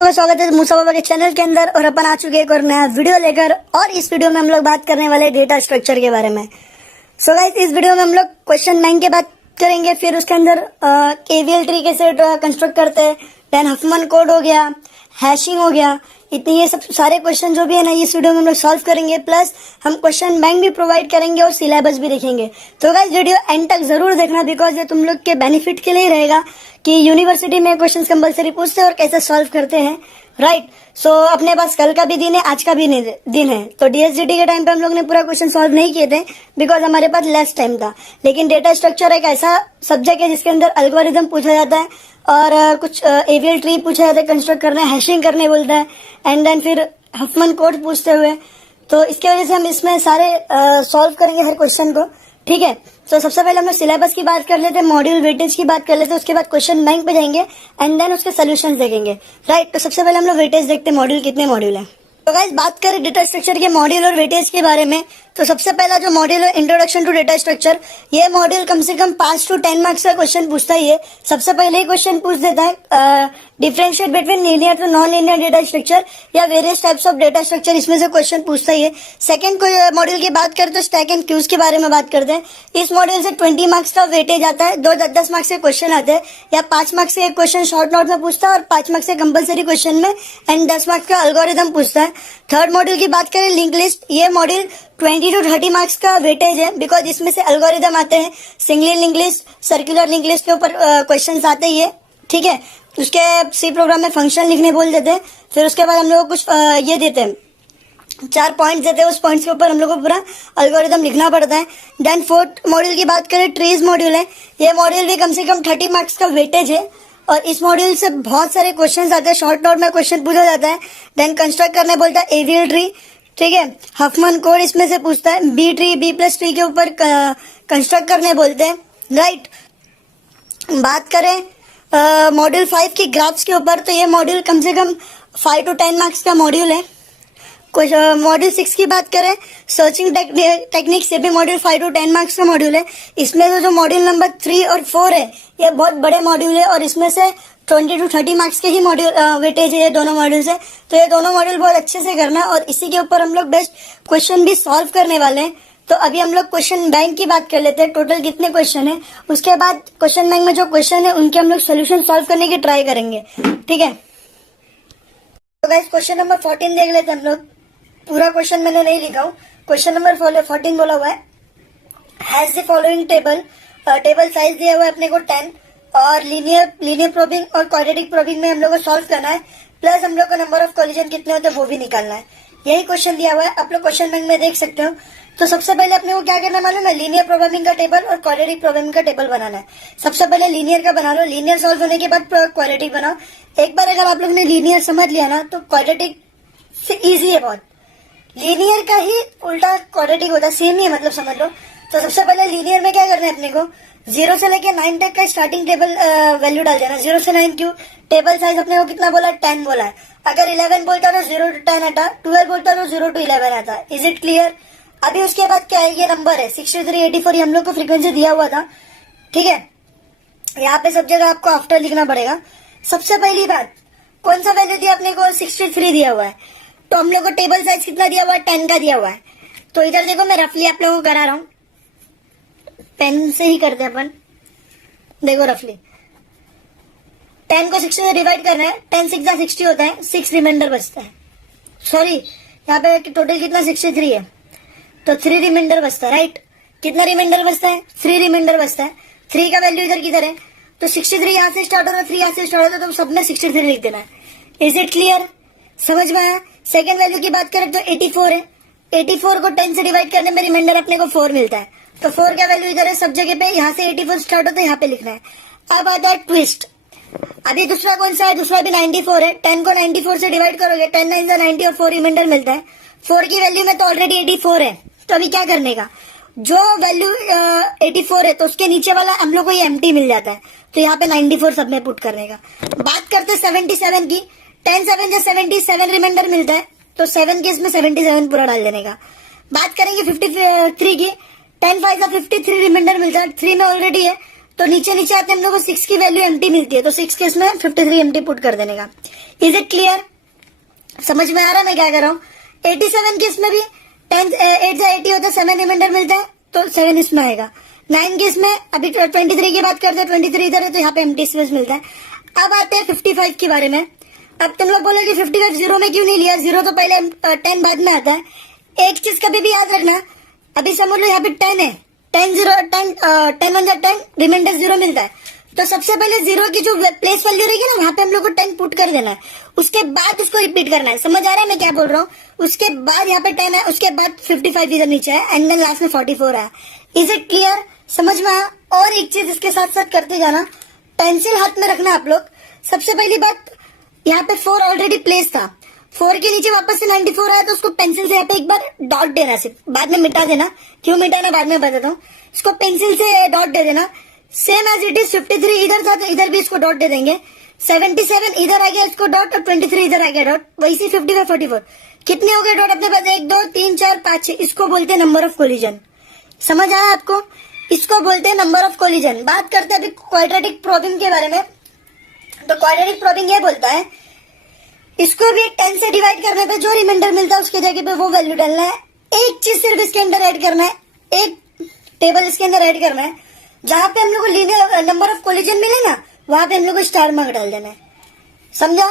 का स्वागत है मूसा बाबा के चैनल के अंदर और अपन आ चुके हैं एक और नया वीडियो लेकर। और इस वीडियो में हम लोग बात करने वाले डेटा स्ट्रक्चर के बारे में। सो गाइस, इस वीडियो में हम लोग क्वेश्चन बैंक की बात करेंगे, फिर उसके अंदर केवीएल ट्री कैसे कंस्ट्रक्ट करते हैं, देन हफमन कोड हो गया, हैशिंग हो गया, इतने ये सब सारे क्वेश्चन जो भी है ना इस वीडियो में हम लोग सॉल्व करेंगे। प्लस हम क्वेश्चन बैंक भी प्रोवाइड करेंगे और सिलेबस भी देखेंगे। तो गाइस वीडियो एंड तक जरूर देखना, बिकॉज ये तुम लोग के बेनिफिट के लिए ही रहेगा कि यूनिवर्सिटी में क्वेश्चन कंपलसरी पूछते हैं और कैसे सॉल्व करते हैं, राइट। सो अपने पास कल का भी दिन है, आज का भी दिन है। तो डीएसडीटी के टाइम पे हम लोग ने पूरा क्वेश्चन सॉल्व नहीं किए थे बिकॉज हमारे पास लेस टाइम था। लेकिन डेटा स्ट्रक्चर एक ऐसा सब्जेक्ट है जिसके अंदर एल्गोरिथम पूछा जाता है और कुछ एवीएल ट्री पूछा जाता है, कंस्ट्रक्ट करना है, हैशिंग करने बोलता है, एंड देन फिर हफमन कोड पूछते हुए। तो इसके वजह से हम इसमें सारे सॉल्व करेंगे हर क्वेश्चन को, ठीक है। तो सबसे पहले हम लोग सिलेबस की बात कर लेते हैं, मॉड्यूल वेटेज की बात कर लेते हैं, उसके बाद क्वेश्चन बैंक पे जाएंगे एंड देन उसके सोल्यूशंस देखेंगे, राइट। तो सबसे पहले हम लोग वेटेज देखते हैं, मॉड्यूल कितने मॉड्यूल है। तो गाइस बात करें डेटा स्ट्रक्चर के मॉड्यूल और वेटेज के बारे में, तो सबसे पहला जो मॉड्यूल है इंट्रोडक्शन टू डेटा स्ट्रक्चर, ये मॉड्यूल कम से कम 5 to 10 मार्क्स का क्वेश्चन पूछता ही है। सबसे पहले ही क्वेश्चन पूछ देता है differentiate between linear to non linear data structure या various types of data structure, इसमें से क्वेश्चन पूछता ही है। सेकंड मॉड्यूल की बात करते हैं, स्टैक एंड क्यूज के बारे में बात करते हैं। इस मॉड्यूल से 20 मार्क्स का वेटेज आता है, 10 मार्क्स के क्वेश्चन आते हैं, या 5 मार्क्स के क्वेश्चन शॉर्ट नोट में पूछता है और 5 मार्क्स के कंपलसरी क्वेश्चन में, एंड 10 मार्क्स का एल्गोरिथम पूछता है। थर्ड मॉड्यूल की बात करें लिंक लिस्ट, ये मॉड्यूल 20 to 30 मार्क्स का वेटेज है बिकॉज इसमें से एल्गोरिथम आते हैं, single link list, circular link list के ऊपर क्वेश्चंस आते ही है, ठीक है। उसके सी प्रोग्राम में फंक्शन लिखने बोल देते हैं, फिर उसके बाद हम लोग कुछ ये देते हैं, 4 पॉइंट्स देते हैं, उस पॉइंट्स के ऊपर हम लोग को पूरा एल्गोरिथम लिखना पड़ता है। देन फोर्थ मॉड्यूल की बात करें ट्रीज मॉड्यूल है, ये मॉड्यूल भी कम से कम 30 मार्क्स का वेटेज है और इस मॉड्यूल से बहुत सारे क्वेश्चन आते हैं, शॉर्ट नोट में क्वेश्चन पूछा जाता है। देन कंस्ट्रक्ट करने बोलता है एवीएल ट्री, ठीक है, हफमन कोड इसमें से पूछता है, B tree B plus tree के ऊपर कंस्ट्रक्ट करने बोलते हैं, राइट। बात करें मॉड्यूल 5 की ग्राफ्स के ऊपर, तो ये मॉड्यूल कम से कम 5 to 10 मार्क्स का मॉड्यूल है। कुछ मॉड्यूल 6 की बात करें सर्चिंग टेक्निक्स, ये भी मॉड्यूल 5 to 10 मार्क्स का मॉड्यूल है। इसमें तो जो मॉड्यूल नंबर 3 और 4 है ये बहुत बड़े मॉड्यूल है और इसमें से 20 to 30 मार्क्स के ही मॉड्यूल वेटेज है ये दोनों मॉड्यूल से। तो ये दोनों मॉड्यूल बहुत अच्छे से करना और इसी के ऊपर हम लोग बेस्ट क्वेश्चन भी सॉल्व करने वाले हैं। तो अभी हम लोग क्वेश्चन बैंक की बात कर लेते हैं, टोटल कितने क्वेश्चन है, उसके बाद क्वेश्चन बैंक में जो क्वेश्चन है उनके हम लोग सोल्यूशन सॉल्व करने की ट्राई करेंगे, ठीक है। तो गाइस क्वेश्चन नंबर 14 देख लेते हैं हम लोग। पूरा क्वेश्चन मैंने नहीं लिखा हूँ, क्वेश्चन नंबर 14 बोला हुआ है, has the following table, table size दिया हुआ है अपने को 10 और लीनियर प्रोबिंग और क्वाड्रेटिक प्रोबिंग में हम लोग को सॉल्व करना है, प्लस हम लोग को नंबर ऑफ कोलिजन कितने होते हैं वो भी निकालना है। यही क्वेश्चन दिया हुआ है, आप लोग क्वेश्चन बैंक में देख सकते हो। तो सबसे पहले अपने को क्या करना मालूम है, लीनियर प्रोग्रामिंग का टेबल और क्वाड्रेटिक प्रोग्रामिंग का टेबल बनाना है। सबसे पहले लीनियर का बना लो, लीनियर सॉल्व होने के बाद क्वाड्रेटिक बनाओ। एक बार अगर आप लोग ने लीनियर समझ लिया ना तो क्वाड्रेटिक से इजी है बहुत, लीनियर का ही उल्टा क्वाड्रेटिक होता है, सेम ही है मतलब समझ लो। तो सबसे पहले लीनियर में क्या करना है अपने को, 0 से लेके 9 तक का स्टार्टिंग टेबल वैल्यू डाल देना। 0 से 9 क्यों, टेबल साइज अपने को कितना बोला, 10 बोला है। अगर 11 बोलता तो 0 to 10 आता, 12 बोलता तो 0 to 11 आता। Is it clear. अभी उसके बाद क्या है, ये नंबर है 6384, ये हम लोग को फ्रीक्वेंसी दिया हुआ था, ठीक है। यहाँ पे सब जगह आपको आफ्टर लिखना पड़ेगा। सबसे पहली बात, कौन सा वैल्यू दिया अपने को, 63 दिया हुआ है, तो हम लोग को टेबल साइज कितना दिया हुआ है, 10 का दिया हुआ है। तो इधर देखो मैं रफली आप लोगों को करा रहा हूँ, पेन से ही करते हैं अपन, देखो रफली 10 को 60 से डिवाइड करना है, 10 6 जा 60 होता है, 6 रिमाइंडर बचता है, सॉरी यहाँ पे टोटल कितना 63 है तो 3 रिमाइंडर बचता है, राइट। कितना रिमाइंडर बचता है, 3 रिमाइंडर बचता है। 3 का वैल्यू इधर किधर है, तो 63 यहाँ से स्टार्ट होता है, 3 यहाँ से स्टार्ट होता है, तो सब में 63 लिख देना है। इज इट क्लियर, समझ में आया। सेकेंड वैल्यू की बात करें तो 84 है, 84 को 10 से डिवाइड करने में रिमाइंडर अपने को 4 मिलता है, तो 4 का वैल्यू इधर है सब जगह पे, यहाँ से 84 स्टार्ट होता है, यहाँ पे लिखना है। अब आता है ट्विस्ट, अभी दूसरा कौन सा है, दूसरा भी 94 है, 10 को 94 से डिवाइड करोगे, 10 9 से 90 और 4 रिमाइंडर मिलता है। 4 की वैल्यू में तो ऑलरेडी 84 है, तो अभी क्या करने का, जो वैल्यू 84 है तो उसके नीचे वाला हम लोग को ये एम्प्टी मिल जाता है, तो यहाँ पे 94 सब में पुट करने का। बात करते 77 की, 10 7 से 77 रिमाइंडर मिलता है, तो 7 के इसमें 77 पूरा डाल देने का। बात करेंगे 53 की, 10 5 से 53 रिमाइंडर मिलता है, 3 में ऑलरेडी है, तो नीचे नीचे आते हम लोग को 6 की वैल्यू एम्प्टी मिलती है, तो 6 के इसमें 53 एम्प्टी पुट कर देने का। Is it clear? समझ में आ रहा है मैं क्या कर रहा हूँ? 87 के इसमें भी 10 8 जा 80 होता है, 7 रिमाइंडर मिलता है तो 7 इसमें आएगा। 9 के इसमें अभी 23 की बात करते हैं, 23 इधर है तो यहाँ पे एम्प्टी स्पेस मिलता है। अब आते हैं 55 के बारे में। अब तुम लोग बोलोगे 55 जीरो में क्यों नहीं लिया? जीरो तो पहले 10 बाद में आता है। एक चीज कभी भी याद रखना, अभी समझ लो यहाँ पे 10 है, 10 1 जा 10 रिमाइंडर 0 मिलता है, तो सबसे पहले 0 की जो प्लेस वैल्यू रहेगी ना वहां पे हम लोग को 10 पुट कर देना है, उसके बाद उसको रिपीट करना है। समझ आ रहा है मैं क्या बोल रहा हूँ? उसके बाद यहाँ पे 10 है, उसके बाद 55 इधर नीचे है, एंड देन लास्ट में 44 है। Is it clear? समझ में आया? और एक चीज इसके साथ साथ करते जाना, पेंसिल हाथ में रखना आप लोग। सबसे पहली बात, यहाँ पे 4 ऑलरेडी प्लेस था, 4 के नीचे वापस से 94 आया तो उसको पेंसिल से यहाँ पे एक बार डॉट देना, सिर्फ बाद में मिटा देना, क्यों मिटाना बाद में बताता हूँ। इसको पेंसिल से डॉट दे देना। सेम एज इट इज 53 इधर था तो इधर भी इसको डॉट दे देंगे। 77 इधर आ गया इसको डॉट, और 23 इधर आ गया डॉट। वैसे 55 44 कितने हो गए डॉट अपने पास? 1 2 3 4 5 6। इसको बोलते हैं नंबर ऑफ कोलिजन। समझ आया आपको? इसको बोलते हैं नंबर ऑफ कोलिजन। बात करते हैं अभी क्वाड्रेटिक प्रॉब्लम के बारे में। तो क्वाड्रेटिक प्रॉब्लम ये बोलता है, इसको भी 10 से डिवाइड करने पे जो रिमाइंडर मिलता है उसके जगह पे वो वैल्यू डालना है। एक चीज सिर्फ इसके अंदर ऐड करना है, एक टेबल इसके अंदर ऐड करना है, जहां पे हम लोग को लीनियर नंबर ऑफ कोलिजन मिले ना वहां पे हम लोग को स्टार मार्क डाल देना है। समझा?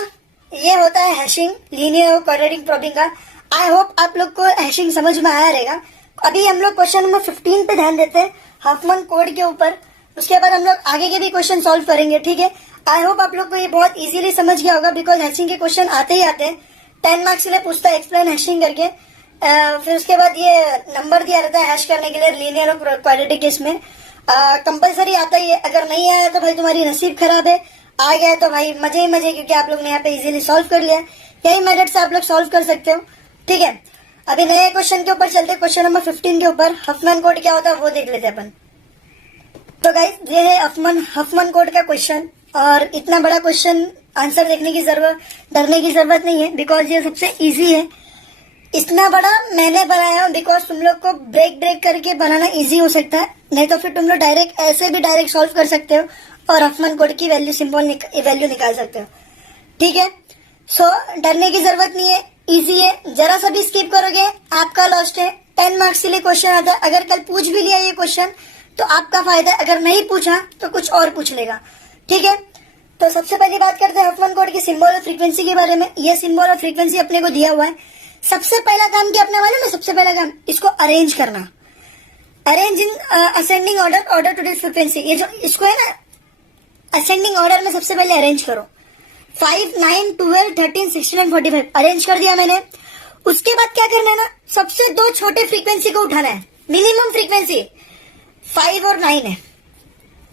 ये होता है हैशिंग लीनियर क्वाड्रेटिक प्रॉब्लम का। आई होप आप लोग को हैशिंग समझ में आया रहेगा। अभी हम लोग क्वेश्चन नंबर 15 पे ध्यान देते हैं, हफमैन कोड के ऊपर। उसके बाद हम लोग आगे के भी क्वेश्चन सॉल्व करेंगे, ठीक है? आई होप आप लोग को ये बहुत इजीली समझ गया होगा, बिकॉज हैशिंग के क्वेश्चन आते ही आते हैं। 10 मार्क्स के लिए पूछता है एक्सप्लेन हैशिंग करके। फिर उसके बाद ये नंबर दिया रहता है हैश करने के लिए लीनियर और क्वाड्रेटिक केस में। कंपलसरी आता ही है, अगर नहीं आया तो भाई तुम्हारी नसीब खराब है, आ गया तो भाई मजे ही मजे, क्योंकि आप लोग ने यहाँ पे इजीली सॉल्व कर लिया। यही मेथड से आप लोग सॉल्व कर सकते हो, ठीक है? अभी नए क्वेश्चन के ऊपर चलते, क्वेश्चन नंबर 15 के ऊपर। हफमैन कोड क्या होता है वो देख लेते हैं अपन। तो गाइस ये है हफमैन कोड का क्वेश्चन, और इतना बड़ा क्वेश्चन आंसर देखने की डरने की जरूरत नहीं है, बिकॉज ये सबसे इजी है। इतना बड़ा मैंने बनाया हूँ बिकॉज तुम लोग को ब्रेक करके बनाना इजी हो सकता है, नहीं तो फिर तुम लोग डायरेक्ट ऐसे भी डायरेक्ट सॉल्व कर सकते हो और हफमैन कोड की वैल्यू सिंपल वैल्यू निकाल सकते हो, ठीक है? सो डरने की जरूरत नहीं है, इजी है। जरा सा भी स्किप करोगे आपका लॉस्ट है। 10 मार्क्स के लिए क्वेश्चन आता है, अगर कल पूछ भी लिया ये क्वेश्चन तो आपका फायदा है, अगर नहीं पूछा तो कुछ और पूछ लेगा, ठीक है? तो सबसे पहली बात करते हैं हफमैन कोड की सिंबल और फ्रीक्वेंसी के बारे में। ये सिंबल और फ्रीक्वेंसी अपने को दिया हुआ है। सबसे पहला काम क्या अपने वाले में, सबसे पहला काम इसको अरेंज करना, arrange in ascending order to this frequency. ये जो इसको है ना असेंडिंग ऑर्डर में सबसे पहले अरेंज करो। 5 9 12 13 16 and 45 अरेंज कर दिया मैंने। उसके बाद क्या करना है ना, सबसे 2 छोटे फ्रीक्वेंसी को उठाना है। मिनिमम फ्रीक्वेंसी 5 और 9 है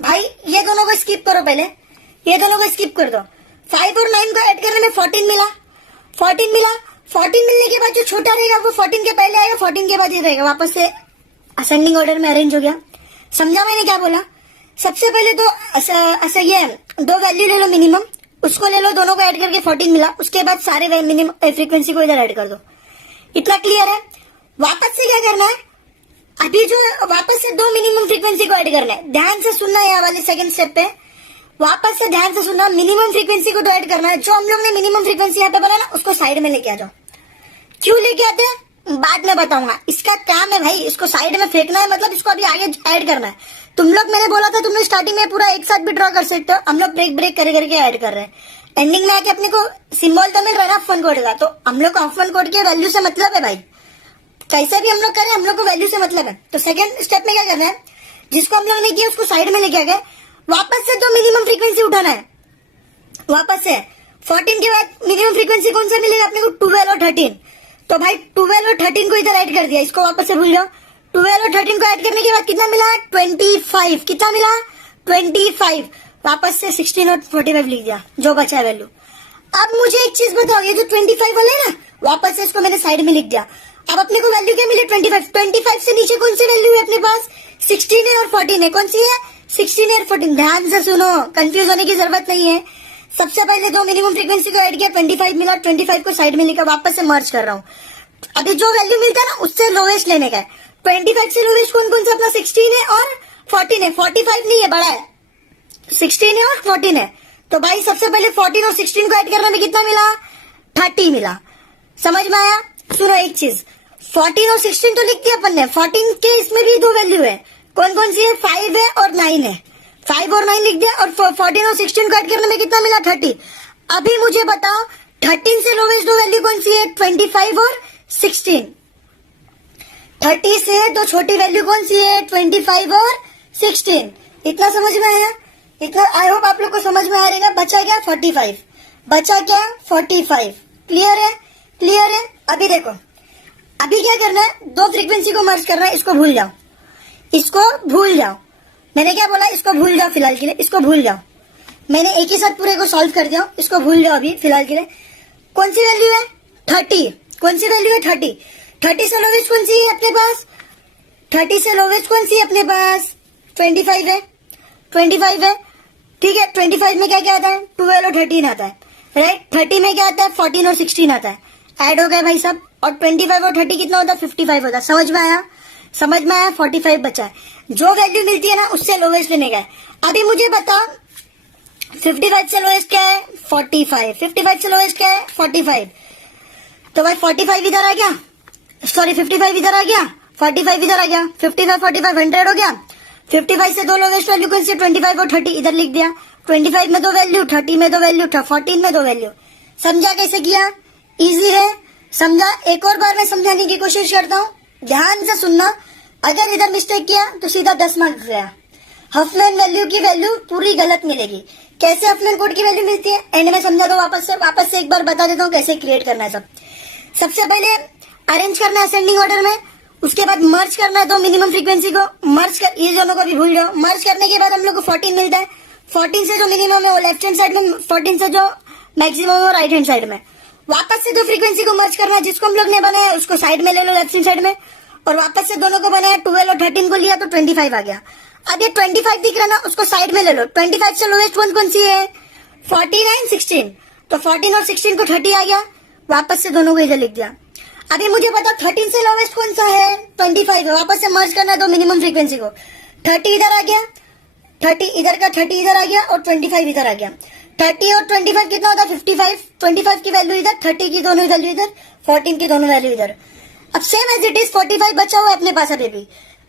भाई, ये दोनों को स्किप करो, पहले ये दोनों को स्किप कर दो। 5 और 9 को ऐड करने में 14 मिला। 14 मिलने के बाद जो छोटा रहेगा वो 14 के पहले आएगा, 14 के बाद ये रहेगा, वापस से असेंडिंग ऑर्डर में अरेंज हो गया। समझा मैंने क्या बोला? सबसे पहले तो ऐसा ये 2 वैल्यू ले लो मिनिमम, उसको ले लो, दोनों को ऐड करके 14 मिला। उसके बाद सारे मिनिमम फ्रीक्वेंसी को इधर ऐड कर दो। इतना क्लियर है? वापस से क्या करना है, अभी जो वापस से 2 मिनिमम फ्रीक्वेंसी को ऐड करना है। ध्यान से सुनना है, यहाँ वाले सेकंड स्टेप पे वापस से ध्यान से सुनना। मिनिमम फ्रीक्वेंसी को तो ऐड करना है। जो हम लोग ने मिनिमम फ्रीक्वेंसी यहाँ पे बना ना उसको साइड में लेके आ जाओ। क्यों लेके आते हैं बाद में बताऊंगा। इसका काम है भाई, इसको साइड में फेंकना है, मतलब इसको अभी आगे ऐड करना है। तुम लोग, मैंने बोला था तुम लोग स्टार्टिंग में पूरा एक साथ भी ड्रॉ कर सकते हो, हम लोग ब्रेक करके ऐड कर रहे हैं। एंडिंग में आके अपने को सिंबल तो मिल रहा है ना हफमैन कोड का, तो हम लोग को हफमैन कोड के वैल्यू से मतलब है भाई। कैसे भी हम लोग करें, हम लोग को वैल्यू से मतलब है। तो सेकंड स्टेप में क्या करना है, जिसको हम लोग ने किया उसको साइड में लेके आ गए। वापस से 2 मिनिमम फ्रीक्वेंसी उठाना है। वापस से 14 के बाद मिनिमम फ्रीक्वेंसी कौन सा मिलेगा अपने को, 12 और 13। तो भाई 12 और 13 को इधर ऐड कर दिया, इसको वापस से भूल जाओ। 12 और 13 को ऐड करने के बाद कितना मिला, 25। कितना मिला, 25। वापस से 16 और 45 लिख दिया, जो बचा है वैल्यू। अब मुझे एक चीज बताओ, ये जो 25 वाला है ना, वापस से इसको मैंने साइड में लिख दिया। अब अपने को वैल्यू क्या मिली, 25। 25 से नीचे कौन सी वैल्यू है अपने पास, 16 और 14 है। कौन सी है, 16 और 14। ध्यान से सुनो, कंफ्यूज होने की जरूरत नहीं है। सबसे पहले 2 मिनिमम फ्रीक्वेंसी को ऐड किया, 25 मिला, 25 को साइड में लिखा, वापस से मर्ज कर रहा हूँ। अभी जो वैल्यू मिलता है ना उससे लोवेस्ट लेने का है। 25 से लोवेस्ट कौन कौन सा अपना 16 है और 14 है। 45 नहीं है, बड़ा है, 16 है और 14 है। तो भाई सबसे पहले 14 और 16 को ऐड करने में कितना मिला? 30 मिला। समझ में आया? सुनो एक चीज, 14 और 16 तो लिख दिया अपन ने, 14 के इसमें भी दो वैल्यू है। कौन कौन सी है? 5 है और 9 है। 5 और 9 लिख दिया और 14 और 16 को ऐड करने में कितना मिला? 30। अभी मुझे बताओ 13 से लोवेस्ट दो वैल्यू कौन सी है? 25 और 16। 30 से दो छोटी वैल्यू कौन सी है? 25 और 16। इतना समझ में आया? इतना आई होप आप लोग को समझ में आ रहेगा। बचा क्या? 45। बचा क्या? 45। क्लियर है? क्लियर है? अभी देखो, अभी क्या करना है? दो फ्रीक्वेंसी को मर्ज करना है। इसको भूल जाओ, इसको भूल जाओ। मैंने क्या बोला? इसको भूल जाओ फिलहाल के लिए, इसको भूल जाओ। मैंने एक ही साथ पूरे को सॉल्व कर दिया, इसको भूल जाओ अभी फिलहाल के लिए। कौन सी वैल्यू है? 30। कौन सी वैल्यू है? 30। 30 से लोवेस्ट कौन सी है अपने पास? 30 से लोवेस्ट कौन सी है अपने पास? 25 है। 25 है, ठीक है। 25 में क्या क्या आता है? 12 और 13 आता है, राइट। 30 में क्या आता है? 14 और 16 आता है। ऐड हो गए भाई सब। और 25 और 30 कितना होता है? 55 होता है। समझ में आया? समझ में आया? 45 बचा है। जो वैल्यू मिलती है ना उससे लोवेस्ट लेने का है। अभी मुझे बता 55 से लोवेस्ट क्या है? 45। 55 से लोवेस्ट क्या है? 45। तो भाई 45 इधर आ गया, सॉरी 55 इधर आ गया, 45 इधर आ गया। 55 45 100 हो गया। 55 से दो लोवेस्ट वैल्यू कौन सी? 25 और 30 इधर लिख दिया। 25 में दो वैल्यू, 30 में दो वैल्यू, 14 में दो वैल्यू। समझा कैसे किया? इजी है, समझा? एक और बार मैं समझाने की कोशिश करता हूँ, ध्यान से सुनना। अगर इधर मिस्टेक किया तो सीधा 10 मार्क्स गया। हफमैन वैल्यू की वैल्यू पूरी गलत मिलेगी। कैसे हफमैन कोड की वैल्यू मिलती है एंड में समझा दो। वापस से एक बार बता देता हूँ कैसे क्रिएट करना है सब। सबसे पहले अरेंज करना है असेंडिंग ऑर्डर में, उसके बाद मर्ज करना है दो मिनिमम फ्रीक्वेंसी को। मर्ज कर, ये दोनों को भी भूल जाओ। मर्ज करने के बाद हम लोग को 14 मिलता है। 14 से जो मिनिमम है वो लेफ्ट हैंड साइड में, 14 से जो मैक्सिमम है वो राइट हैंड साइड में। वापस से दो फ्रीक्वेंसी को मर्ज करना है, जिसको हम लोग ने बनाया उसको साइड में ले लो, लेफ्ट हैंड साइड में। और वापस से दोनों को बनाया, 12 और 13 को लिया तो 25 आ गया। अब ये 25 दिख रहा ना, उसको साइड में ले लो। 25 से लोवेस्ट वन कौन सी है? 49 16। तो 14 और 16 को 30 आ गया। वापस से दोनों को इधर लिख दिया। अभी मुझे पता 13 से लोवेस्ट कौन सा है? 25 है। वापस से मर्ज करना है दो मिनिमम फ्रीक्वेंसी को। 30 इधर आ गया, 30 इधर का 30 इधर आ गया और 25 इधर आ गया। 30 और 25 कितना होता है? 55। 25 की वैल्यू इधर, 30 की दोनों वैल्यू इधर, 14 की दोनों वैल्यू इधर। अब सेम एज इट इज 45 बचा हुआ है अपने पास। अभी भी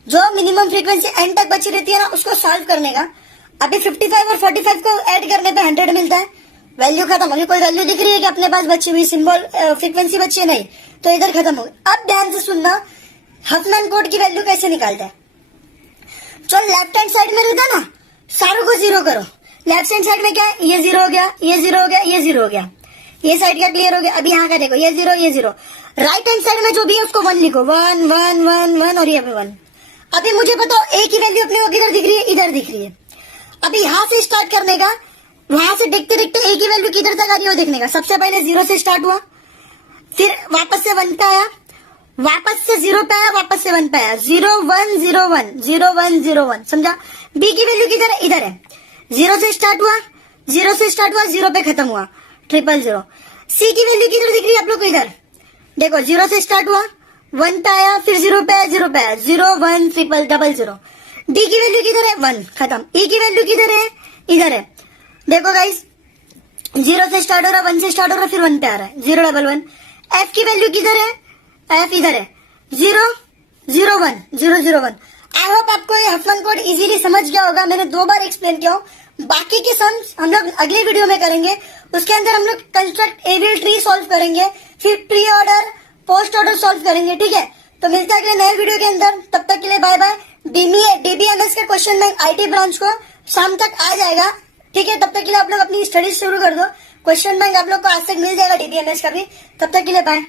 जो मिनिमम फ्रीक्वेंसी एंड तक बची रहती है ना उसको सॉल्व करने का। अभी 55 और 45 को ऐड करने पे 100 मिलता है। वैल्यू खत्म होगी। कोई वैल्यू दिख रही है कि अपने पास बची हुई सिंबल फ्रीक्वेंसी बची है? नहीं, तो इधर खत्म होगी। अब ध्यान से सुनना, हफमैन कोड की वैल्यू कैसे निकालते हैं। जो लेफ्ट हैंड साइड में रहता है ना, सारों को जीरो करो। लेफ्ट हैंड साइड में क्या है? ये जीरो हो गया, ये जीरो हो गया, ये जीरो हो गया। ये साइड का क्लियर हो गया। अभी यहाँ का देखो, ये जीरो, ये जीरो। राइट हैंड साइड में जो भी है उसको 1 लिखो, 1 1 1 1 और ये भी 1। अभी मुझे बताओ ए की वैल्यू अपने को किधर दिख रही है? इधर दिख रही है। अभी यहाँ से स्टार्ट करने का, वहां से देखते देखते ए की वैल्यू किधर तक आ रही है वो देखने का। सबसे पहले 0 से स्टार्ट हुआ, फिर वापस से 1 पे आया, वापस से 0 पे आया, वापस से 1 पे आया। 0 1 0 1 0 1 0 1। समझा? बी की वैल्यू किधर है? इधर है। 0 से स्टार्ट हुआ, 0 से स्टार्ट हुआ, 0 पे खत्म हुआ, 000। सी की वैल्यू किधर दिख रही है आप लोग को? इधर देखो, 0 से स्टार्ट हुआ, 1 पे आया, फिर 0 पे आया, 0 पे आया, 0 1 000। डी की वैल्यू किधर है? 1, खत्म। ई की वैल्यू किधर है? इधर है। देखो गाइस, 0 से स्टार्ट हो रहा, 1 से स्टार्ट हो रहा, फिर 1 पे आ रहा है, 0 1 1। एफ की वैल्यू किधर है? एफ इधर है, 0 0 1 0 0 1। आई होप आपको ये हफमैन कोड इजीली समझ गया होगा। मैंने 2 बार एक्सप्लेन किया हूँ। बाकी के सम्स हम लोग अगले वीडियो में करेंगे। उसके अंदर हम लोग कंस्ट्रक्ट एबल ट्री सॉल्व करेंगे, फिर pre order post order solve करेंगे। ठीक है, तो मिलते हैं अगले नए वीडियो के अंदर। तब तक के लिए बाय बाय। डीबीएमएस का क्वेश्चन बैंक आईटी ब्रांच को शाम तक आ जाएगा। ठीक है, तब तक के लिए आप लोग अपनी स्टडीज शुरू कर दो। क्वेश्चन बैंक आप लोग को आज तक मिल जाएगा डीबीएमएस का भी। तब तक के लिए बाय।